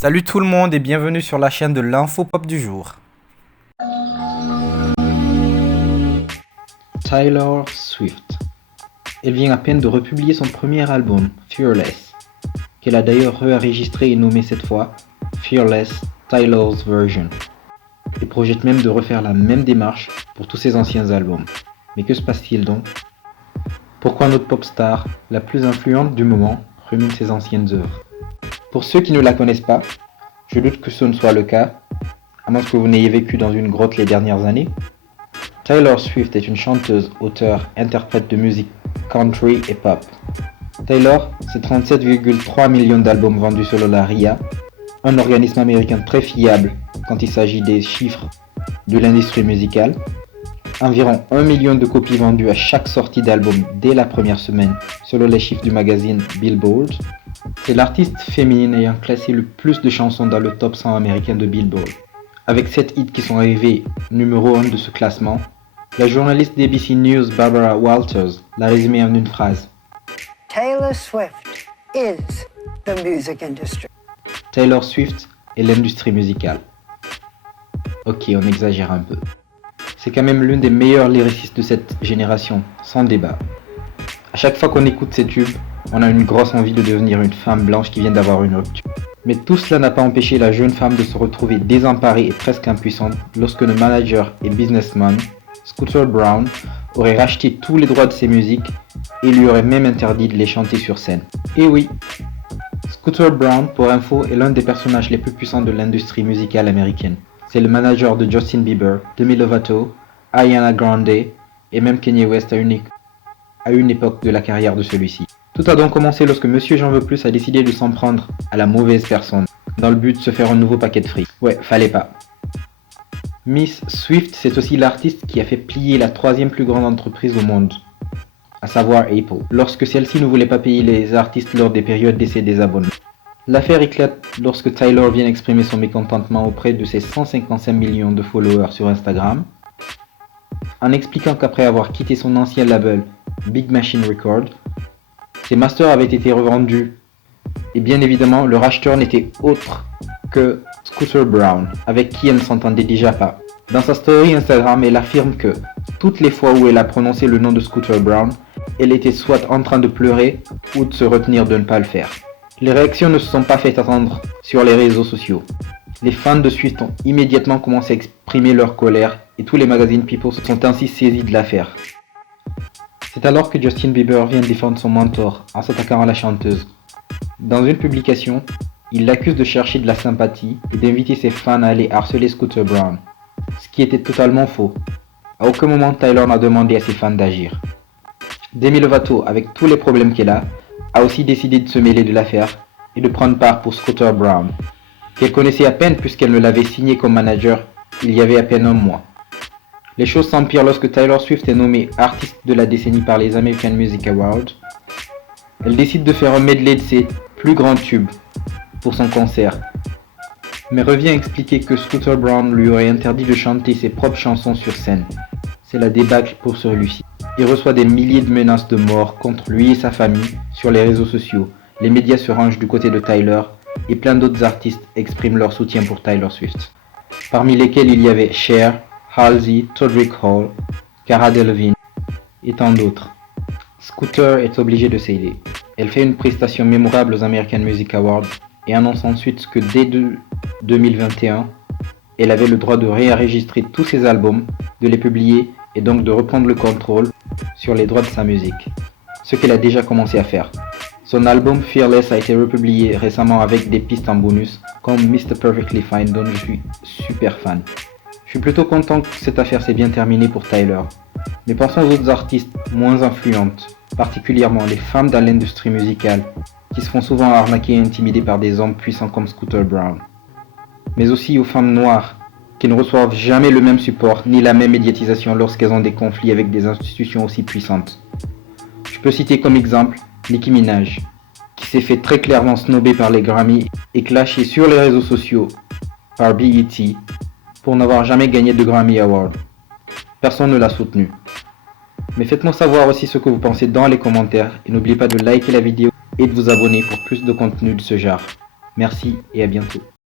Salut tout le monde et bienvenue sur la chaîne de l'info pop du jour. Taylor Swift. Elle vient à peine de republier son premier album, Fearless, qu'elle a d'ailleurs réenregistré et nommé cette fois Fearless Taylor's Version, et projette même de refaire la même démarche pour tous ses anciens albums. Mais que se passe-t-il donc? Pourquoi notre pop star, la plus influente du moment, rumine ses anciennes œuvres? Pour ceux qui ne la connaissent pas, je doute que ce ne soit le cas, à moins que vous n'ayez vécu dans une grotte les dernières années. Taylor Swift est une chanteuse, auteure, interprète de musique country et pop. Taylor, c'est 37,3 millions d'albums vendus selon la RIA, un organisme américain très fiable quand il s'agit des chiffres de l'industrie musicale. Environ 1 million de copies vendues à chaque sortie d'album dès la première semaine, selon les chiffres du magazine Billboard. C'est l'artiste féminine ayant classé le plus de chansons dans le top 100 américain de Billboard. Avec 7 hits qui sont arrivés numéro 1 de ce classement, la journaliste d'ABC News Barbara Walters l'a résumé en une phrase. Taylor Swift is the music industry. Taylor Swift est l'industrie musicale. Ok, on exagère un peu. C'est quand même l'une des meilleures lyricistes de cette génération, sans débat. À chaque fois qu'on écoute ses tubes, on a une grosse envie de devenir une femme blanche qui vient d'avoir une rupture. Mais tout cela n'a pas empêché la jeune femme de se retrouver désemparée et presque impuissante lorsque le manager et businessman, Scooter Braun, aurait racheté tous les droits de ses musiques et lui aurait même interdit de les chanter sur scène. Et oui, Scooter Braun, pour info, est l'un des personnages les plus puissants de l'industrie musicale américaine. C'est le manager de Justin Bieber, Demi Lovato, Ariana Grande et même Kanye West à une époque de la carrière de celui-ci. Tout a donc commencé lorsque Monsieur J'en veux plus a décidé de s'en prendre à la mauvaise personne, dans le but de se faire un nouveau paquet de fric. Ouais, fallait pas. Miss Swift, c'est aussi l'artiste qui a fait plier la troisième plus grande entreprise au monde, à savoir Apple, lorsque celle-ci ne voulait pas payer les artistes lors des périodes d'essai des abonnements. L'affaire éclate lorsque Taylor vient exprimer son mécontentement auprès de ses 155 millions de followers sur Instagram, en expliquant qu'après avoir quitté son ancien label, Big Machine Records, ses masters avaient été revendus, et bien évidemment le racheteur n'était autre que Scooter Braun, avec qui elle ne s'entendait déjà pas. Dans sa story Instagram, elle affirme que toutes les fois où elle a prononcé le nom de Scooter Braun, elle était soit en train de pleurer ou de se retenir de ne pas le faire. Les réactions ne se sont pas fait attendre sur les réseaux sociaux. Les fans de Swift ont immédiatement commencé à exprimer leur colère et tous les magazines People se sont ainsi saisis de l'affaire. C'est alors que Justin Bieber vient défendre son mentor en s'attaquant à la chanteuse. Dans une publication, il l'accuse de chercher de la sympathie et d'inviter ses fans à aller harceler Scooter Braun, ce qui était totalement faux. À aucun moment Taylor n'a demandé à ses fans d'agir. Demi Lovato, avec tous les problèmes qu'elle a aussi décidé de se mêler de l'affaire et de prendre part pour Scooter Braun, qu'elle connaissait à peine puisqu'elle ne l'avait signé comme manager il y avait à peine un mois. Les choses s'empirent lorsque Taylor Swift est nommée artiste de la décennie par les American Music Awards. Elle décide de faire un medley de ses plus grands tubes pour son concert, mais revient expliquer que Scooter Braun lui aurait interdit de chanter ses propres chansons sur scène. C'est la débâcle pour celui-ci. Il reçoit des milliers de menaces de mort contre lui et sa famille sur les réseaux sociaux. Les médias se rangent du côté de Tyler et plein d'autres artistes expriment leur soutien pour Taylor Swift. Parmi lesquels il y avait Cher, Halsey, Todrick Hall, Cara Delevingne et tant d'autres. Scooter est obligée de céder. Elle fait une prestation mémorable aux American Music Awards et annonce ensuite que dès 2021, elle avait le droit de réenregistrer tous ses albums, de les publier et donc de reprendre le contrôle sur les droits de sa musique. Ce qu'elle a déjà commencé à faire. Son album Fearless a été republié récemment avec des pistes en bonus comme Mr. Perfectly Fine dont je suis super fan. Je suis plutôt content que cette affaire s'est bien terminée pour Tyler. Mais pensons aux autres artistes moins influentes, particulièrement les femmes dans l'industrie musicale, qui se font souvent arnaquer et intimider par des hommes puissants comme Scooter Braun. Mais aussi aux femmes noires, qui ne reçoivent jamais le même support ni la même médiatisation lorsqu'elles ont des conflits avec des institutions aussi puissantes. Je peux citer comme exemple Nicki Minaj, qui s'est fait très clairement snobber par les Grammy et clashée sur les réseaux sociaux par BET pour n'avoir jamais gagné de Grammy Award. Personne ne l'a soutenu. Mais faites-moi savoir aussi ce que vous pensez dans les commentaires et n'oubliez pas de liker la vidéo et de vous abonner pour plus de contenu de ce genre. Merci et à bientôt.